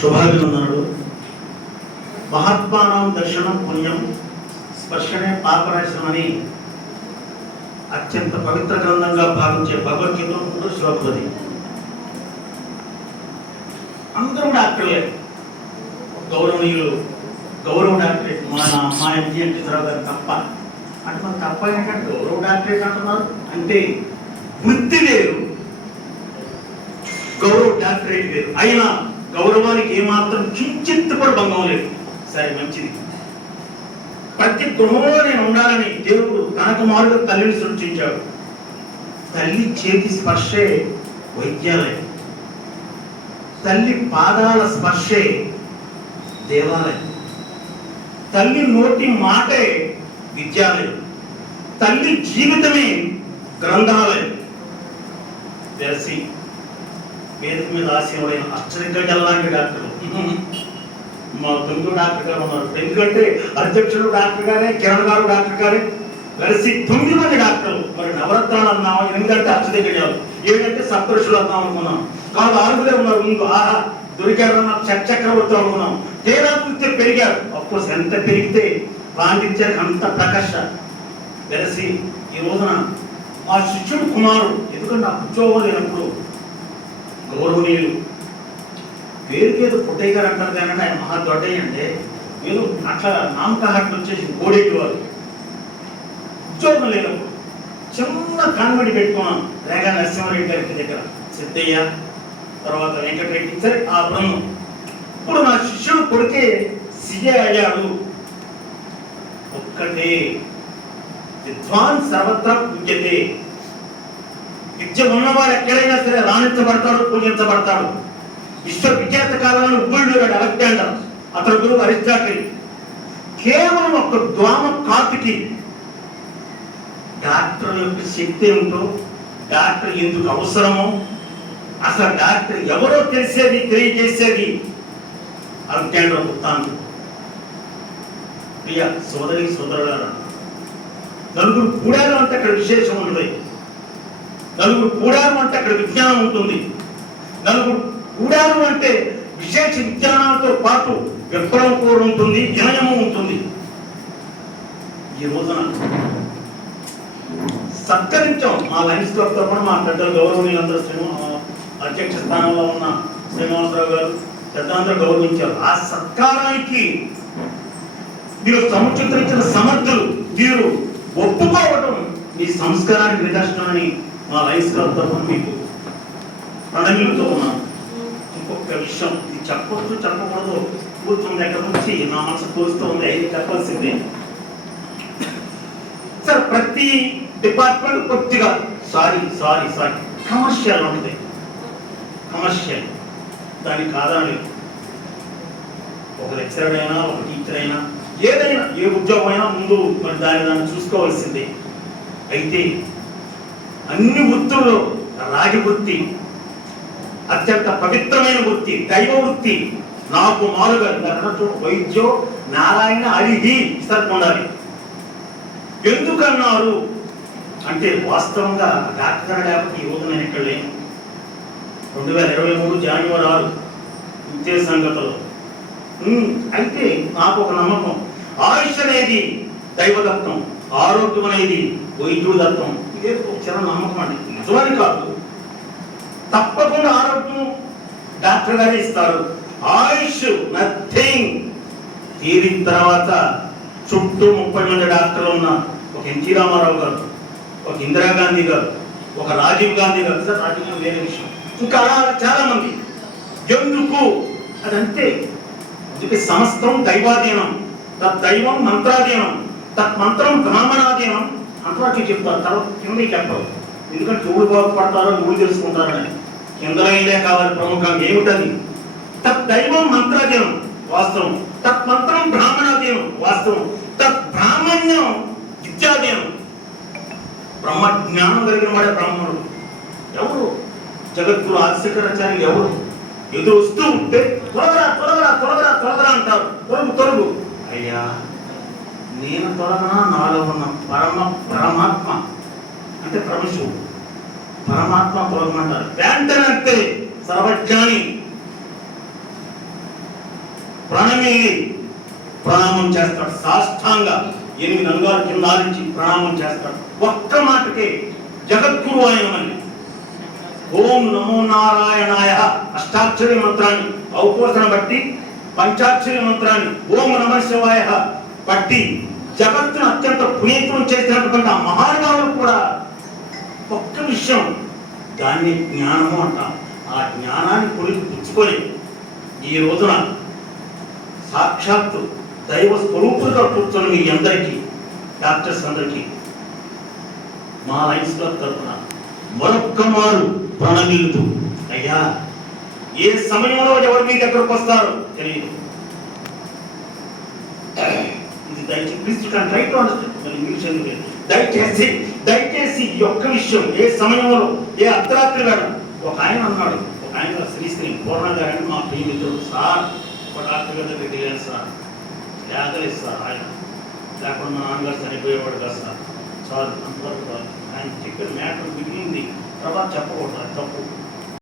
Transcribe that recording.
శుభాభినందనుడు. మహాత్మానం దర్శనం పుణ్యం స్పర్శనే పాపరాశమని అత్యంత పవిత్ర గ్రంథంగా భావించే భగవద్గీత శ్లోకది. అందరూ డాక్టర్లే, గౌరవ డాక్టరేట్ మా ఎంజీ వెంకటరావు గారు తప్ప అంటే మన తప్ప ఏంటంటే గౌరవ డాక్టరేట్ అంటున్నారు అంటే వృత్తి వేరు, గౌరవ డాక్టరేట్ వేరు. అయినా గౌరవానికి ఏమాత్రం కించిత్ కూడా భంగం లేదు. సరే, మంచిది. ప్రతి గృహంలో నేను ఉండాలని దేవుడు తన కుమారుడు తల్లిని సృష్టించాడు. తల్లి చేతి స్పర్శే వైద్యాలయం, తల్లి పాదాల స్పర్శే దేవాలయం, తల్లి నోటి మాటే విద్యాలయం, తల్లి జీవితమే గ్రంథాలయం. తెలిసి వేదిక మీద ఆశీర్వైన అష్టదిగ్గజాల లాంటి డాక్టర్లు మా బెంగళూరు డాక్టర్ గారు ఉన్నారు. ఎందుకంటే అధ్యక్షుడు డాక్టర్ గారే, కిరణ్ గారు డాక్టర్ గారే, కలిసి 9 మంది డాక్టర్లు. మరి నవరత్నాలు అన్నాం, 8 అంటే అష్టదిగ్గజాలు, 7 అంటే సప్తఋషులు అన్నాం అనుకున్నాం. కాదు 6 ఉన్నారు ముందు. ఆహా, దొరికారు చక్రవర్తులు అనుకున్నాం. తేడా చూస్తే పెరిగారు. అఫ్కోర్స్ ఎంత పెరిగితే పాండిత్యానికి అంత ప్రకర్ష. కలిసి ఈ రోజున ఆ శిష్యుడు కుమారుడు, ఎందుకంటే నాకు ఉద్యోగం లేనప్పుడు గౌరవనీయులు పేరుకేదో పుట్టయ్య గారు అంటారు కానీ ఆయన మహా దొడ్డయ్య అంటే ఏదో అట్లా నామకాహాట్లు వచ్చేసి కోడేటి వారు. ఉద్యోగం లేనప్పుడు చిన్న కాన్వెంట్ పెట్టుకున్నాం రేగా నరసింహారెడ్డి గారి దగ్గర, సిద్ధయ్య తర్వాత వెంకటరెడ్డి, సరే ఆ బ్రహ్మం. ఇప్పుడు నా శిష్యుడు కొడితే సిఏ అయ్యాడు. ఒక్కటే, విద్వాన్ సర్వత్రా పూజ్యతే. విద్య ఉన్నవాడు ఎక్కడైనా సరే రాణించబడతాడు, పూజించబడతాడు. విశ్వవిఖ్యాత కాలంలో ఉబ్బుళ్ళు అలెగ్జాండర్, అతని గురువు అరిస్టాటిల్. కేవలం ఒక దోమ కాటుకి డాక్టర్ యొక్క శక్తి ఏమిటో, డాక్టర్ ఎందుకు అవసరమో, అసలు డాక్టర్ ఎవరో తెలియజేసేది అలెగ్జాండర్ వృత్తాంతం. ప్రియ సోదరి సోదరులారా, నలుగురు కూడారు అంటే అక్కడ విశేషం ఉంటుంది, నలుగురు కూడారు అంటే అక్కడ విజ్ఞానం ఉంటుంది, నలుగురు కూడారు అంటే విశేష విజ్ఞానాలతో పాటు విప్లవం కూడా ఉంటుంది, వినయము ఉంటుంది. ఈ రోజున సత్కరించాం మా లైన్స్ క్లబ్ తరఫున మా పెద్దలు గౌరవనీయులందరూ అధ్యక్ష స్థానంలో ఉన్న శ్రీనివాసరావు గారు పెద్దలందరూ గౌరవించారు. ఆ సత్కారానికి మీరు సముచితరించిన సమర్థులు, మీరు ఒప్పుకోవడం మీ సంస్కారానికి నిదర్శనమని మా లైన్స్ క్లబ్ తరఫున మీకు ప్రణమిలుతూ ఉన్నాను. ఇంకొక విషయం, ఇది చెప్పొచ్చు చెప్పకూడదు కూర్చుంది ఎక్కడి నుంచి నా మనసు తోస్తూ ఉంది, ఇది చెప్పాల్సిందే. సార్, ప్రతి డిపార్ట్మెంట్ కొద్దిగా సారీ కమర్షియల్ ఉంటుంది. కమర్షియల్ దానికి కాదని ఒక లెక్చరర్ అయినా, ఒక టీచర్ అయినా, ఏదైనా ఏ ఉద్యోగం అయినా ముందు మరి దాన్ని చూసుకోవాల్సిందే. అయితే అన్ని వృత్తుల్లో రాగి వృత్తి అత్యంత పవిత్రమైన వృత్తి, దైవ వృత్తి. నాకు మారుగా వైద్యో నారాయణ అడిగి ఉండాలి. ఎందుకన్నారు అంటే వాస్తవంగా డాక్టర్ లేకపోతే ఈ రోజు నేను ఇక్కడ లేను. 2023 జనవరి 6 విద్యా సంగతిలో. అయితే నాకు ఒక నమ్మకం, ఆయుష్ అనేది దైవదత్తం, ఆరోగ్యం అనేది వైద్యుడు దత్తం. ఇదే ఒక చిన్న నమ్మకం అండి, నిజమని కాదు. తప్పకుండా ఆరోగ్యం డాక్టర్ గారే ఇస్తారు. ఆయుష్ నథింగ్. తీరిన తర్వాత చుట్టూ 30 మంది డాక్టర్లు ఉన్న ఒక ఎన్టీ రామారావు గారు, ఒక ఇందిరాగాంధీ గారు, ఒక రాజీవ్ గాంధీ గారు, సార్ రాజీవ్ గాంధీ వేరే విషయం, ఇంకా అలా చాలా మంది. ఎందుకు అదంతే. అందుకే సమస్తం దైవాధీనం, తద్దైవం మంత్రాధీనం, తత్మంత్రం బ్రాహ్మణాధీనం. అంతవరకు చెప్తారు, తర్వాత కిందకి చెప్పరు. ఎందుకంటే ఎవరు బాగుపడతారో ఎవరు తెలుసుకుంటారని. కిందలైనే కావాలి ప్రముఖంగా. ఏమిటది? తద్దైవం మంత్రాధీనం వాస్తవం, తత్మంత్రం బ్రాహ్మణాధీనం వాస్తవం, తద్బ్రాహ్మణ్యం విద్యాధీనం. బ్రహ్మ జ్ఞానం కలిగిన వాడే బ్రాహ్మణుడు. ఎవరు? జగద్గురు ఆదిశంకరాచార్యులు. ఎవరు? ఎదురు వస్తూ ఉంటే త్వరగా అంటారు, తొలగు. అయ్యా, నేను తొలగనా? నాలో ఉన్న పరమాత్మ అంటే పరమశివుడు, పరమాత్మ తొలగమంటారు. వెంటనే సర్వజ్ఞాని ప్రణమిల్లి ప్రణామం చేస్తాడు. సాష్టాంగ 8 అంగాలు కింద ఆరించి ప్రణామం చేస్తాడు. ఒక్క మాటకే జగద్గురు ఆయన మళ్ళీ ఓం నమో నారాయణాయ అష్టాక్షరి మంత్రాన్ని అవపోసన బట్టి పంచాక్షరి మంత్రాన్ని ఓం నమ శివాయ బట్టి జగత్తును అత్యంత పునీతం చేసినటువంటి ఆ మహానుభావులు కూడా ఒక్క విషయం, దాన్ని జ్ఞానము అంటాం. ఆ జ్ఞానాన్ని కొలికి పుచ్చుకొని ఈ రోజున సాక్షాత్తు దైవ స్వరూపులుగా కూర్చొని మీ అందరికీ, డాక్టర్స్ అందరికీ మా లైన్స్ క్లబ్ తరఫున మరొక్క మారు ప్రణమిల్లుతూ, అయ్యా ఏ సమయంలో ఎవరు మీ దగ్గరకు వస్తారో తెలియదు. ఇది దయచేసి please you can try to understand English అని దయచేసి ఈ ఒక్క విషయం, ఏ సమయంలో ఏ అర్ధరాత్రి వేళ ఒక ఆయన అన్నాడు, ఒక ఆయన శ్రీ పూర్ణ గారిని మా ప్రియమిత్రుడు, సార్ ఒక డాక్టర్ గారి దగ్గరికి వెళ్ళాను సార్, లేకలేదు సార్, ఆయన లేకుండా మా నాన్నగారు చనిపోయేవాడు కదా సార్, చాలు అంతవరకు ఆయన చెప్పిన మ్యాటర్ మిగిలింది తర్వాత చెప్పకూడదు, అది తప్పు.